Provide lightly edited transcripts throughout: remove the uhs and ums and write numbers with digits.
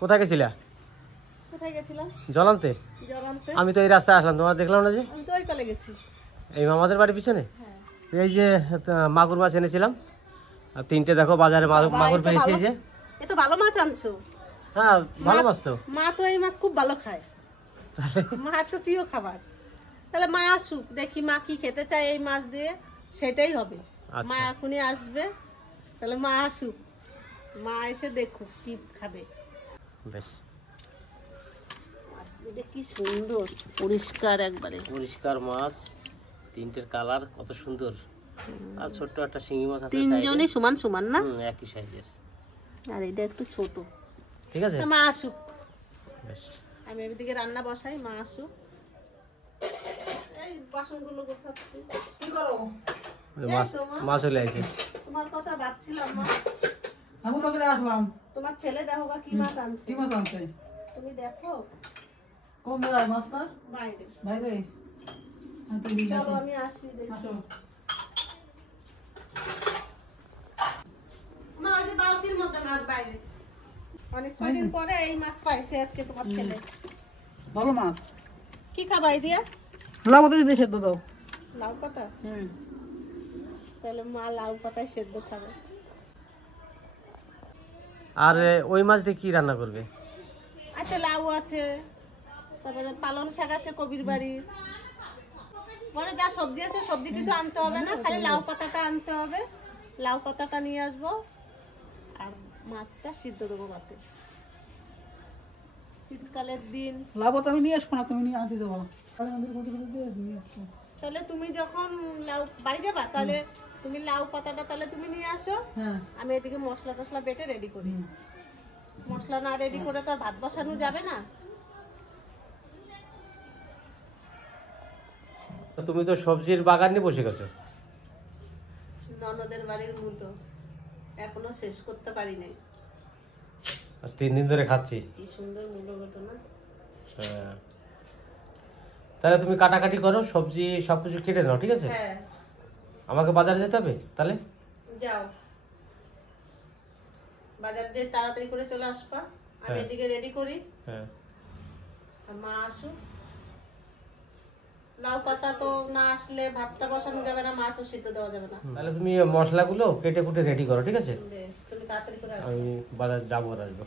কোথায় গেছিলা? কোথায় গেছিলাম? জলান্তে। আমি তো এই রাস্তায় আসলাম, তোমার দেখলাম না যে। আমি তো ওই কলে গেছি। এই মামাদের বাড়ির পিছনে? হ্যাঁ। এই যে মাগুর মাছ এনেছিলাম, আর 3টে দেখো বাজারে মাগুর পেয়েছি। যে এ তো ভালো মাছ আনছো। হ্যাঁ ভালো মাছ তো। মা তো এই মাছ খুব ভালো খায়, মা তো প্রিয় খাবার। তাহলে মা আসুক, দেখি মা কি খেতে চায় এই মাছ দিয়ে, সেটাই হবে। মা এখনই আসবে, তাহলে মা আসুক, মা এসে দেখুক কি খাবে। বেশ, এটা কি সুন্দর পরিষ্কার, একবারে পরিষ্কার মাছ। 3টের কালার কত সুন্দর। আর ছোট্ট একটা শিঙি মাছ আছে, তিনজনই সমান সমান না? একই সাইজের। আর এটা একটু ছোট। ঠিক আছে, মা আসুক। বেশ, আমি এদিকে রান্না বসাই, মা আসুক। এই বাসনগুলো গোছাচ্ছি। কি করো? মা চলে আসে। তোমার কথা ভাবছিলাম মা। আমি তো করে আসলাম। তোমার ছেলে দেখো কি মাছ আনছে। কি মাছ আনছে? তুমি দেখো। কোন জায়গায় মাছটা? বাইরে। বাইরে? চলো আমি আসি, দেখো। মা ওই যে বালতির মধ্যে মাছ বাইরে। অনেক কদিন পরে এই মাছ পাইছে আজকে তোমার ছেলে। ভালো মাছ। কি খাবা এই দিয়া? লাউ পাতা দিয়ে সেদ্ধ দাও। লাউ পাতা? তাহলে মা লাউ পাতায় সেদ্ধ খাবে। আর ওই মাছ দিয়ে কি রান্না করবে? আচ্ছা, লাউ আছে, তারপরে পালং শাক আছে কবির বাড়ির, মানে যা সবজি আছে সবজি কিছু আনতে হবে না, খালি লাউ পাতাটা আনতে হবে। লাউ পাতাটা নিয়ে আসবো, আর মাছটা সিদ্ধ দেবো ভাতে। শীতকালের দিন। লাউ পাতা আমি নিয়ে আসবো না, তুমি নিয়ে আনতে দেবো। তাহলে তুমি যখন লাউ বাড়ি যাবা, তাহলে তুমি লাউ পাতাটা তাহলে তুমি নিয়ে আসো। আমি এদিকে মশলা টসলা বেটে রেডি করি। মশলা না রেডি করে তো আর ভাত বসানো যাবে না। তুমি তো সবজির বাগান নিয়ে বসে গেছো। ননদের বাড়ির মুলো এখনো শেষ করতে পারি নাই। আজ 3 দিন ধরে খাচ্ছি। কি সুন্দর মুলো গোটো না? হ্যাঁ, তাহলে তুমি কাটাকাটি করো, সবজি সবকিছু কেটে নাও, ঠিক আছে? হ্যাঁ। আমাকে বাজারে যেতে হবে তাহলে? যাও, বাজার দিয়ে তাড়াতাড়ি করে চলে আসবা। আমি এদিকে রেডি করি। হ্যাঁ, আর মা আসুক। লাউ পাতা তো না আসলে ভাতটা বসানো যাবে না, মাছও সিদ্ধ দেওয়া যাবে না। তাহলে তুমি মশলাগুলো কেটে কুটে রেডি করো, ঠিক আছে? বেশ, তুমি তাড়াতাড়ি করে আসো। আমি বাজার যাবো আর আসবো।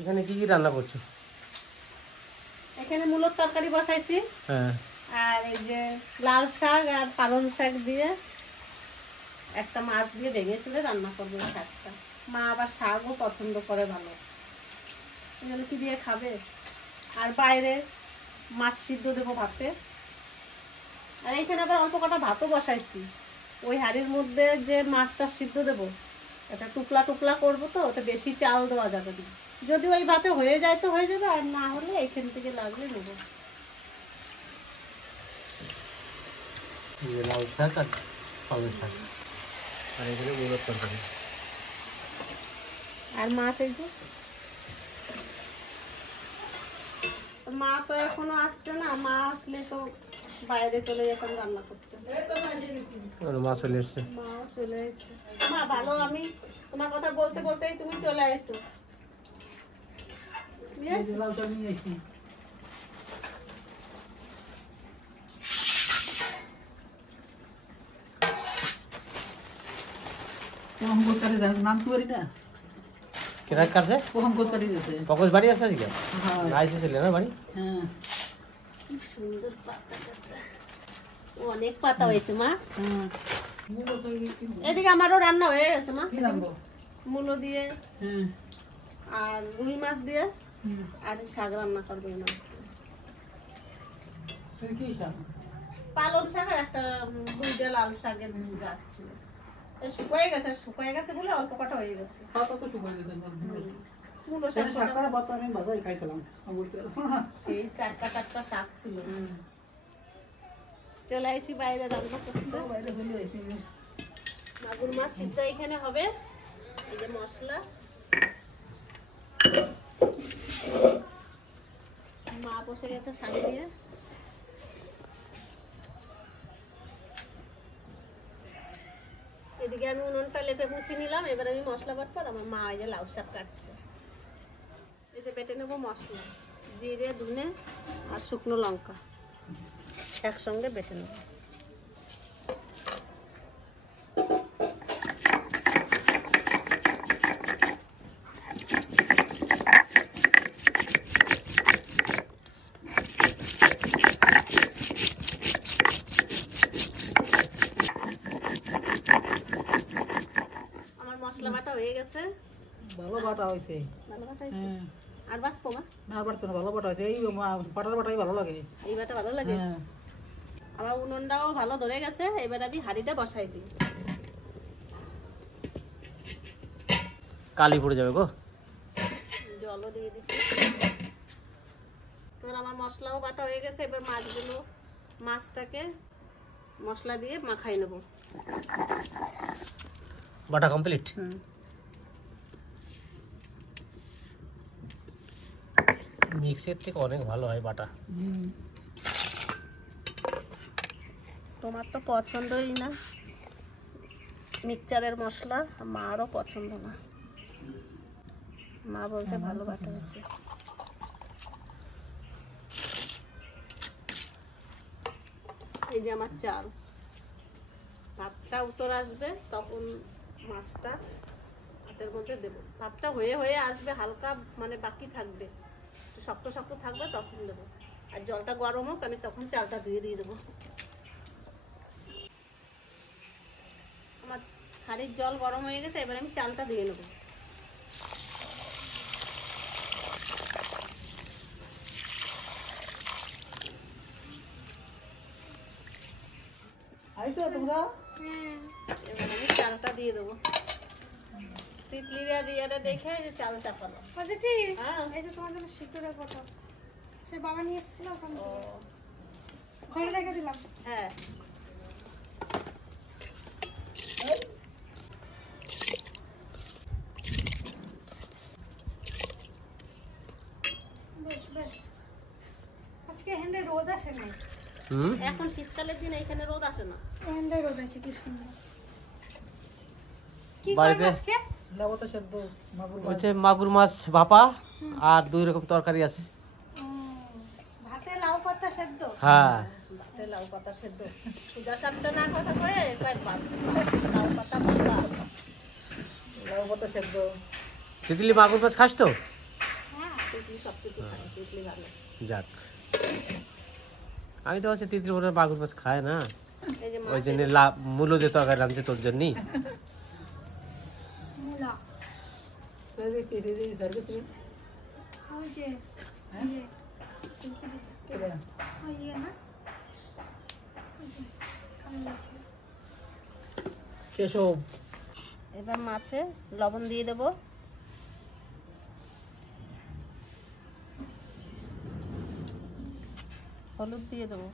এখানে কি কি রান্না করছো? এখানে মূলোর তরকারি বসাইছি। হ্যাঁ। আর এই যে লাল শাক আর পালং শাক দিয়ে একটা মাছ দিয়ে ভেঙে চুলে রান্না করবো শাকটা। মা আবার শাকও পছন্দ করে ভালো, এগুলো কি দিয়ে খাবে। আর বাইরে মাছ সিদ্ধ দেবো ভাতে। আর এইখানে আবার অল্প কটা ভাতও বসাইছি। ওই হাঁড়ির মধ্যে যে মাছটা সিদ্ধ দেবো, এটা টুকলা টুকলা করবো, তো ওটা বেশি চাল দেওয়া যাবে না। যদি ওই ভাতে হয়ে যায় তো হয়ে যাবে, আর না হলে এইখান থেকে লাগলে নেবো। লাল শাক আর পালং শাক, আর এখানে মূলোর তরকারি। আর মাছ এই যে, মা তো এখনো আসছে না, মা আসলে তো বাইরে চলে যেতাম রান্না করতে। মা চলে এসছে। মাও চলে এসছে। মা ভালো, আমি তোমার কথা বলতে বলতেই তুমি চলে আসছো। লাউ শাক নিয়ে আসি। নাম কি পারি না? কেনা কাটছে? পকস বাড়ি আছে আজকে? আইসে চলে না বাড়ি? হ্যাঁ, খুব সুন্দর পাতা, অনেক পাতা হয়েছে মা। এদিকে আমারও রান্না হয়ে গেছে মা। মূলো দিয়ে আর রুই মাছ দিয়ে আর শাক রান্না করবো। এই মাছ পালং শাক আর একটা 2টা লাল শাকের গাছ ছিল, শুকিয়ে গেছে বলে অল্প কটা হয়ে গেছে। মূলো শাক সেই টাটকা টাটকা শাক ছিল। চলে আইছি বাইরে রান্না করতে। মাগুর মাছ সিদ্ধ এখানে হবে। এই যে মশলা, মা বসে গেছে শাক দিয়ে। এদিকে আমি উনুনটা লেপে মুছে নিলাম, এবার আমি মশলা বাটবো। আর আমার মা এই যে লাউ শাক কাটছে। এই যে বেটে নেবো মশলা, জিরে, ধনে আর শুকনো লঙ্কা একসঙ্গে বেটে নেবো। আমার মশলা বাটা হয়ে গেছে। ভালো বাটা হয়েছে। ভালো বাটা হয়েছে। আর বাটবো মা? না বাড়তো না, ভালো বাটা হয়েছে। এই বাটার বাটাই ভালো লাগে। এই বাটা ভালো লাগে। হ্যাঁ। আমার উনুনটাও ভালো ধরে গেছে, এবার আমি হাঁড়িটা বসাই দিই। কালি পড়ে যাবে গো। জলও দিয়ে দিচ্ছি। এবার আমার মশলাও বাটা হয়ে গেছে, এবার মাছটাকে মশলা দিয়ে মাখাই নেব। বাটা কমপ্লিট। মিক্সের থেকে অনেক ভালো হয় বাটা। তোমার তো পছন্দই না মিক্সচারের মশলা, মারও পছন্দ না। মা বলছে ভালো বাটা হয়েছে। এই যে আমার চাল, ভাতটা উত্তর আসবে তখন মাছটা ভাতের মধ্যে দেবো। ভাতটা হয়ে হয়ে আসবে, হালকা মানে বাকি থাকবে, একটু শক্ত শক্ত থাকবে, তখন দেবো। আর জলটা গরম হোক, আমি তখন চালটা ধুয়ে দিয়ে দেবো। আমার হাঁড়ির জল গরম হয়ে গেছে, এবার আমি চালটা দিয়ে নেবো। আইছো তোমরা? এবার আমি চালটা দিয়ে দেবো। তিতলিরা রিয়াটা দেখে এই যে চাল চাপালো। দিদি, হ্যাঁ। এই যে তোমার জন্য সিঁদুরের বোতল, সে বাবা নিয়ে এসেছিল ওখান ও, থেকে। ঘরে রেখে দিলাম। হ্যাঁ। বেশ বেশ। আজকে হ্যান্ডে রোদ আসে নাই। এখন শীতকালের দিন এখানে রোদ আসে না। হ্যান্ডে রোদ আছে, কি সুন্দর। কি বাড়িতে- করবে আজকে? লাউটা সেদ্ধ, মাগুর মাছ। হচ্ছে মাগুর মাছ ভাপা আর 2 রকম তরকারি আছে। ভাতে লাউ পাতা সেদ্ধ। হ্যাঁ, ভাতে লাউ পাতা সেদ্ধ। সুজা সাপটা না কথা কয়ে কয়েক ভাত লাউ পাতা ভাজা। লাউ পাতা সেদ্ধ। তিতলি মাগুর মাছ খাস তো? হ্যাঁ, তিতলি সব কিছু খায়, তিতলি ভালো। যাক, আমি তো হচ্ছে তিতলি মনে হয় মাগুর মাছ খায় না, এই যে ওই মাছ, জন্য মূলো দিয়ে তরকারি রাঁধছে তোর জন্যই। মূলা। এই যে কি দিদি ধরবে তুমি? ওই যে এই যে কুচি দিচ্ছে। এটা। ওই ইয়ে না? ওই যে, কালো মাছ। কেশব। এবার মাছে লবণ দিয়ে দেবো। হলুদ দিয়ে দেবো।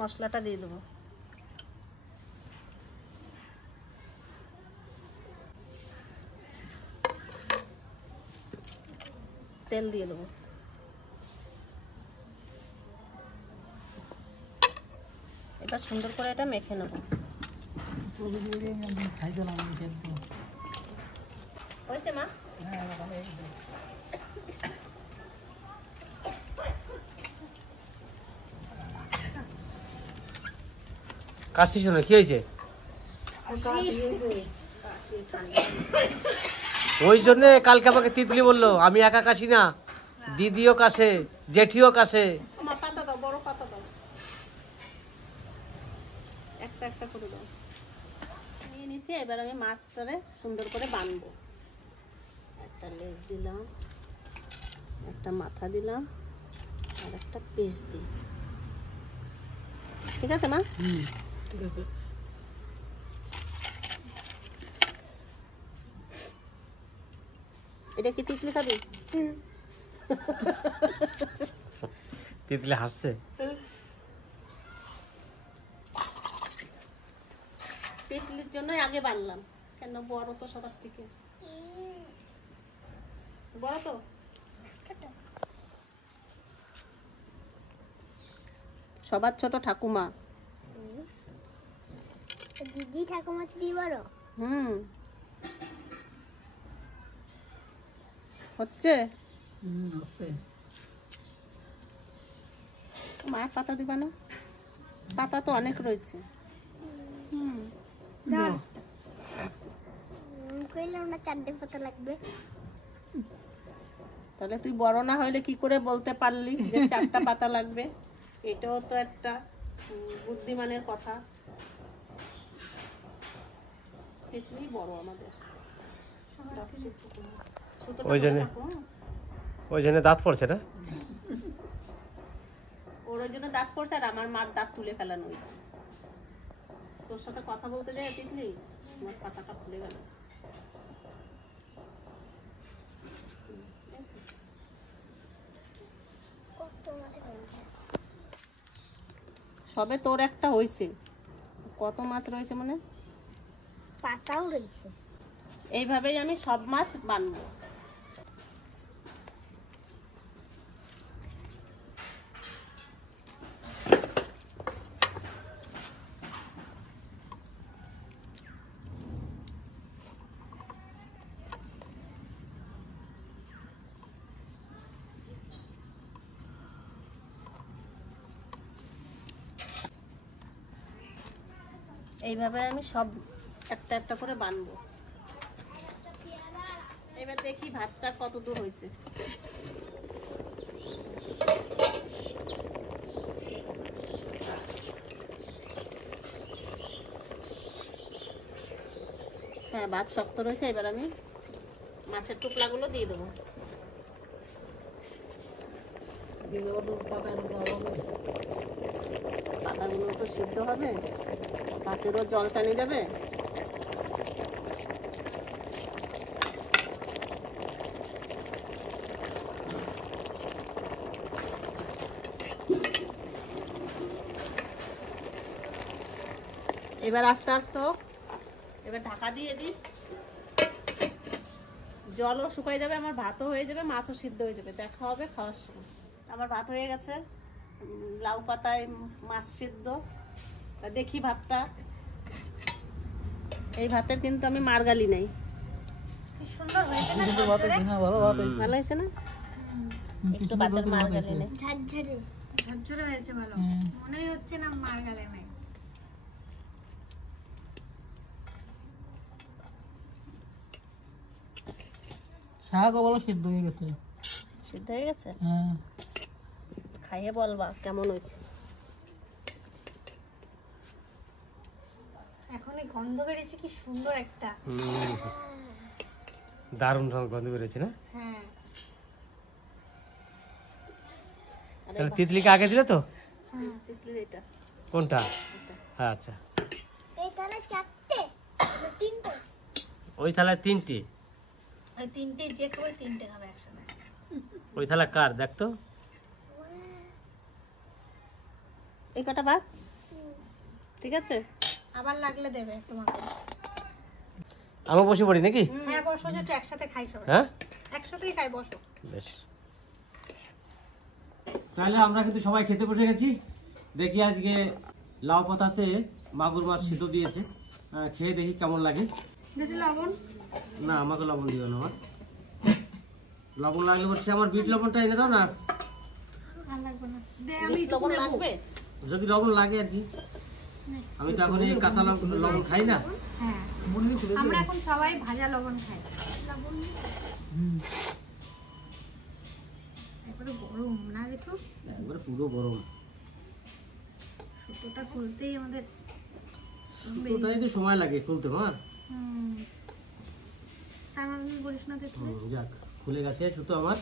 মশলাটা দিয়ে দেবো। তেল দিয়ে দেবো। এবার সুন্দর করে এটা মেখে নেবো। ওই যে আমি খাইছিলাম আমি সেদ্ধ। হয়েছে মা? হ্যাঁ, ভালো এই যে। কাশি শোনো কি হয়েছে? ওই জন্য কালকে আমাকে তিতলি বললো আমি একা কাশি না, দিদিও কাশে, জেঠিও কাশে। আমার পাতা দাও, বড় পাতা দাও, একটা একটা করে দাও। নিয়ে নিচ্ছি, এবার আমি মাছটারে সুন্দর করে বানবো। একটা লেজ দিলাম, একটা মাথা দিলাম, আর একটা পিস দিই। ঠিক আছে মা? ঠিক আছে। এটা কি তিতলি খাবি? তিতলি হাসছে। তিতলির জন্যই আগে বানলাম, কেন বড় তো সবার থেকে। বড় তো, সবার ছোট ঠাকুমা। দিদি ঠাকুমা দিদি বড়। হুম, হচ্ছে। আছে। মায়ের পাতা দিবা না? পাতা তো অনেক রয়েছে। কইলাম না 4টে পাতা লাগবে। তাহলে তুই বড় না হইলে কি করে বলতে পারলি যে 4টা পাতা লাগবে? এটাও তো একটা বুদ্ধিমানের কথা। তিতলি বড় আমাদের। ওই জন্য দাঁত পড়ছে না? ওর ওই জন্য দাঁত পড়ছে আর আমার মার দাঁত তুলে ফেলানো হয়েছে। তোর সাথে কথা বলতে যাই তিতলি, আমার পাতাটা খুলে গেল। কত মাছ রয়েছে? সবে তোর একটা হয়েছে, কত মাছ রয়েছে মানে? পাতাও রয়েছে। এইভাবেই আমি সব মাছ বানবো। এইভাবে আমি সব একটা একটা করে বানবো। এবার দেখি ভাতটা কত দূর হয়েছে। হ্যাঁ, ভাত শক্ত রয়েছে। এবার আমি মাছের টুকরাগুলো দিয়ে দেবো। পাতাগুলো তো সিদ্ধ হবে, ভাতেরও জল টানে যাবে। এবার আস্তে আস্তে হোক, এবার ঢাকা দিয়ে দিই। জলও শুকাই যাবে, আমার ভাতও হয়ে যাবে, মাছও সিদ্ধ হয়ে যাবে। দেখা হবে খাওয়ার সময়। আমার ভাত হয়ে গেছে, লাউ পাতায় মাছ সিদ্ধ। দেখি ভাতটা। এই ভাতের কিন্তু আমি মারগালি নেই। কি সুন্দর হয়েছে না? ভালো ভাত হয়েছে। ভালো হয়েছে না? একটু ভাতের মারগালি নেই। ঝরঝরে ঝরঝরে হয়েছে ভালো। মনেই হচ্ছে না মার গালে নাই। শাকও বলো সিদ্ধ হয়ে গেছে। সিদ্ধ হয়ে গেছে? হ্যাঁ। খাইয়ে বলবা কেমন হয়েছে। এখন এই গন্ধ বেরিয়েছে কি সুন্দর একটা। দারুণ গন্ধ বেরোচ্ছে না? হ্যাঁ। তাহলে তিতলিকে আগে দিলে তো? তিতলির এটা কোনটা? আচ্ছা, এই তাহলে 4টে 3টে। ওই থালায় 3টে। ওই 3টে যে খাবে 3টে খাবে একসাথে। ওই থালা কার দেখ তো? এই কটা ভাত ঠিক আছে? আবার লাগলে দেবে তোমাকে। আমি বসে পড়ি নাকি? হ্যাঁ বসো, যেটা একসাথে খাই সবাই। হ্যাঁ, একসাথেই খাই, বসো। বেশ। তাহলে আমরা কিন্তু সবাই খেতে বসে গেছি। দেখি আজকে লাউ পাতাতে মাগুর মাছ সিদ্ধ দিয়েছে, খেয়ে দেখি কেমন লাগে। বেশি লবণ না, আমাকে লবণ দিও না। আমার লবণ লাগলে বলছে আমার বিট লবণটা এনে দাও না। ভালো লাগবে না। বিট লবণ লাগবে যদি লবণ লাগে আর কি। আমি তো এখন এই কাঁচা লবণ খাই না। হ্যাঁ, আমরা এখন সবাই ভাজা লবণ খাই। লবণ একবারে গরম না গেছো? একবারে পুরো গরম। সুতোটা খুলতেই আমাদের ওটাই তো সময় লাগে খুলতে। মা তার মানে বলিস না দেখলে যাক, খুলে গেছে সুতো আমার।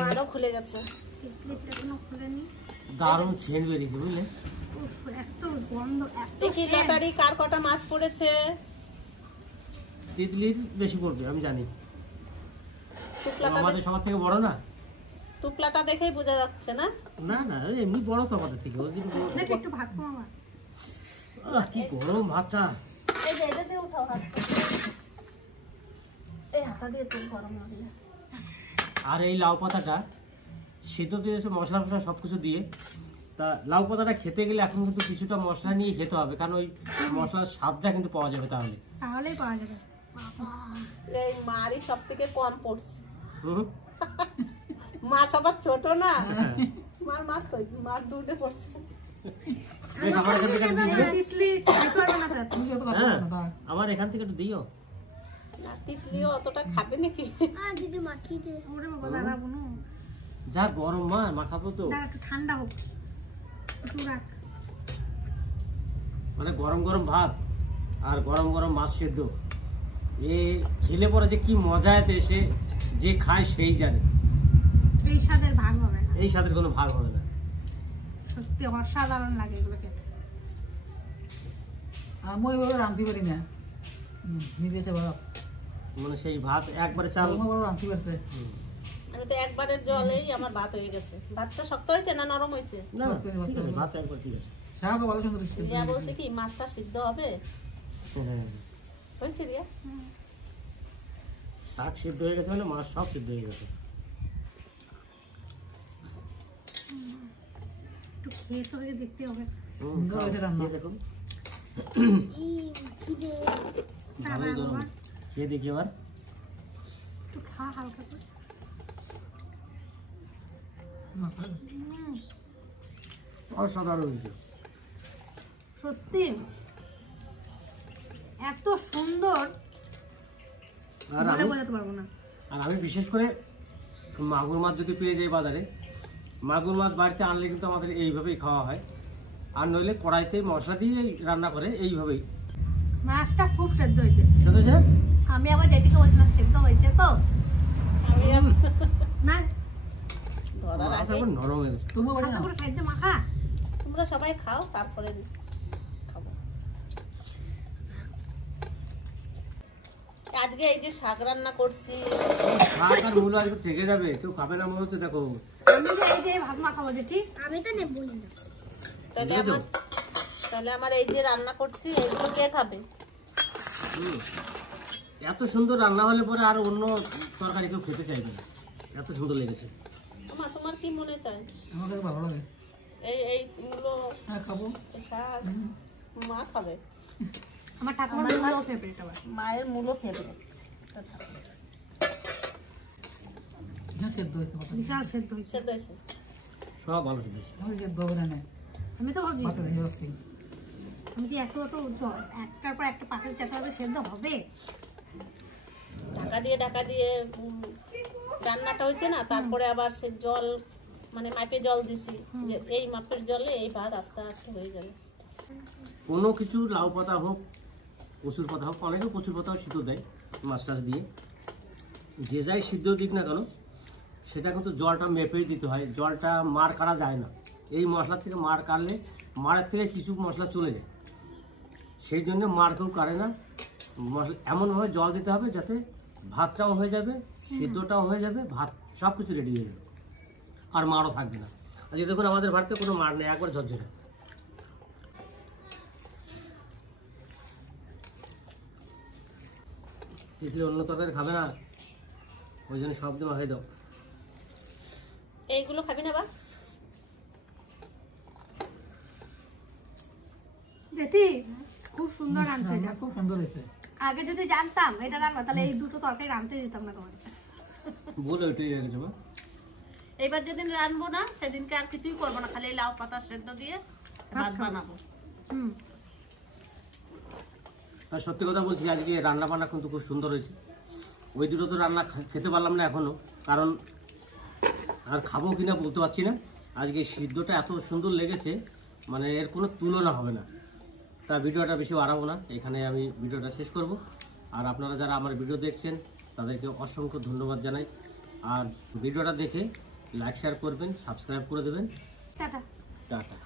মারও খুলে গেছে। ক্লিপটা এখনো খুলেনি। দারুণ সেন্ট বেরিয়েছে বুঝলে। উফ, এত গন্ধ, এত দেখি লটারি কার কটা মাছ পড়েছে। তিতলির বেশি পড়বে আমি জানি, টুকলাটা আমাদের সবার থেকে বড় না। টুকলাটা দেখেই বোঝা যাচ্ছে না? না না, এমনি বড় তো আমাদের থেকে। ওই যে বড়। দেখ একটু ভাত খাও আমার। কি গরম ভাতটা। এই যে এটা দিয়ে উঠাও হাত। এই হাতা দিয়ে তুই গরম হবে না। আর এই লাউ পাতাটা সিদ্ধ দিয়েছে মশলা ফসলা সব কিছু দিয়ে, তা লাউ পাতাটা খেতে গেলে এখন কিন্তু কিছুটা মশলা নিয়ে খেতে হবে, কারণ ওই মশলার স্বাদটা কিন্তু পাওয়া যাবে তাহলে। তাহলেই পাওয়া যাবে। এই মারই সব থেকে কম পড়ছে, হুম। মা সবার ছোট না, মার মাছ কই, মার দুধে পড়ছে। বেশ, আমার এখান থেকে একটু দিয়ে দিও। তিতলি খাইতে পারবে না স্যার। তুমি যত কথা হ্যাঁ, বলো না, আমার এখান থেকে একটু দিও। না তিতলিও অতটা খাবে নাকি? দিদি মাখিয়ে দে। ওরে বাবা দাঁড়া বোনো। যা গরম মা, মাখাবো তো। দাঁড়া একটু ঠান্ডা হোক। একটু রাখ। মানে গরম গরম ভাত আর গরম গরম মাছ সেদ্ধ, এ খেলে পরে যে কি মজা এতে, সে যে খায় সেই জানে। এই স্বাদের ভাগ হবে না। এই স্বাদের কোনো ভাগ হবে না। সত্যি অসাধারণ লাগে এগুলো খেতে। আমি ওইভাবে রাঁধতে পারি না। নিজেছে বাবা মানে সেই ভাত একবারে চাল। রাঁধতে পারছে। আমি তো একবারের জলেই আমার ভাত হয়ে গেছে। ভাতটা শক্ত হয়েছে না নরম হয়েছে? না না, ঠিক আছে, ভাত একবার ঠিক আছে। শাকও ভালো সুন্দর রিয়া বলছে কি মাছটা সিদ্ধ হবে, হ্যাঁ, হয়েছে রিয়া? শাক সিদ্ধ হয়ে গেছে মানে মাছ সব সিদ্ধ হয়ে গেছে। একটু খেয়ে তো দেখতে হবে। সুন্দর হয়েছে রান্না। খেয়ে দেখুন, ভালোই গরম। খেয়ে দেখি এবার। একটু খা হালকা করে। অসাধারণ হয়েছে। সত্যি এত সুন্দর আর বলে আমি বোঝাতে পারবো না। আর আমি বিশেষ করে মাগুর মাছ যদি পেয়ে যাই বাজারে, মাগুর মাছ বাড়িতে আনলে কিন্তু আমাদের এইভাবেই খাওয়া হয়, আর নইলে কড়াইতে মশলা দিয়ে রান্না করে এইভাবেই। মাছটা খুব সেদ্ধ হয়েছে। সেদ্ধ হয়েছে? আমি আবার যেটিকে বলছিলাম সেদ্ধ হয়েছে তো আমি না ধরার মাছ আগে একবার নরম হয়ে গেছে। তবুও পারি না। হালকা করে সাইডে মাখা। তোমরা সবাই খাও, তারপরে খাবো। আজকে এই যে শাক রান্না করছি, শাক আর মূলো আজকে থেকে যাবে, কেউ খাবে না মনে হচ্ছে। দেখো আমি যে এই যে ভাত মাখাবো যে ঠিক আমি তো নেবই না। তাহলে বুঝেছো? তাহলে আমার এই যে রান্না করছি এইগুলো কে খাবে? হুম। এত সুন্দর রান্না হলে পরে আর অন্য তরকারি কেউ খেতে চাইবে না, এত সুন্দর লেগেছে। তোমার কি মনে চায়? আমার কাছে ভালো লাগে। এইগুলো হ্যাঁ খাবো। শাক মা খাবে, আমার ঠাকুমার মূলো ফেভারিট আবার। মায়ের মূলো ফেভারিট। হ্যাঁ সেদ্ধ হয়েছে কথা। বিশাল সেদ্ধ হয়েছে। সেদ্ধ হয়েছে? সব ভালো লেগেছে। আমি সেদ্ধ হবে না। আমি তো ভাবছি ভাতে দিয়ে যাচ্ছি। আমি কি এত জল একটার পর একটা পাখির চেতে হবে সেদ্ধ হবে? ঢাকা দিয়ে রান্নাটা হয়েছে না, তারপরে আবার সে জল মানে মাপে জল দিছি, যে এই মাপের জলে এই ভাত আস্তে আস্তে হয়ে যাবে। কোনো কিছু লাউ পাতা হোক, কচুর পাতা হোক, অনেকে কচুর পাতাও সিদ্ধ দেয় মাছ টাছ দিয়ে, যে যাই সিদ্ধ দিক না কেন সেটা কিন্তু জলটা মেপেই দিতে হয়। জলটা মার কাটা যায় না, এই মশলার থেকে মার কাটলে মারের থেকে কিছু মশলা চলে যায়, সেই জন্য মার কেউ কাটে না। মশলা এমনভাবে জল দিতে হবে যাতে ভাতটাও হয়ে যাবে, সিদ্ধটাও হয়ে যাবে, ভাত সব কিছু রেডি হয়ে যাবে, আর মারও থাকবে না। আর যে দেখুন আমাদের বাড়িতে কোনো মার নেই, একবার ঝরঝরে। তিতলি অন্য তরকারি খাবে না, ওই জন্য সব দিন হয়ে দাও। এইগুলো খাবি না বা? যেটি খুব সুন্দর রাঁধছে এটা। রান্না খুব সুন্দর হয়েছে। আগে যদি জানতাম এটা রান্না তাহলে এই দুটো তরকারি রাঁধতে দিতাম না তোমাকে। বলে ওইটাই হয়ে গেছে বা। এবার যেদিন রান্নবো না সেদিনকে আর কিছুই করবো না, খালি লাউ পাতা সেদ্ধ দিয়ে ভাত বানাবো। হুম আর সত্যি কথা বলছি, আজকে রান্না বান্না কিন্তু খুব সুন্দর হয়েছে। ওই দুটো তো রান্না খেতে পারলাম না এখনো, কারণ আর খাবো কিনা বলতে পারছি না। আজকে সিদ্ধটা এত সুন্দর লেগেছে, মানে এর কোনো তুলনা হবে না। তা ভিডিওটা বেশি বাড়াবো না, এখানে আমি ভিডিওটা শেষ করব। আর আপনারা যারা আমার ভিডিও দেখছেন তাদেরকে অসংখ্য ধন্যবাদ জানাই। আর ভিডিওটা দেখে লাইক শেয়ার করবেন, সাবস্ক্রাইব করে দেবেন। টাটা। টাটা।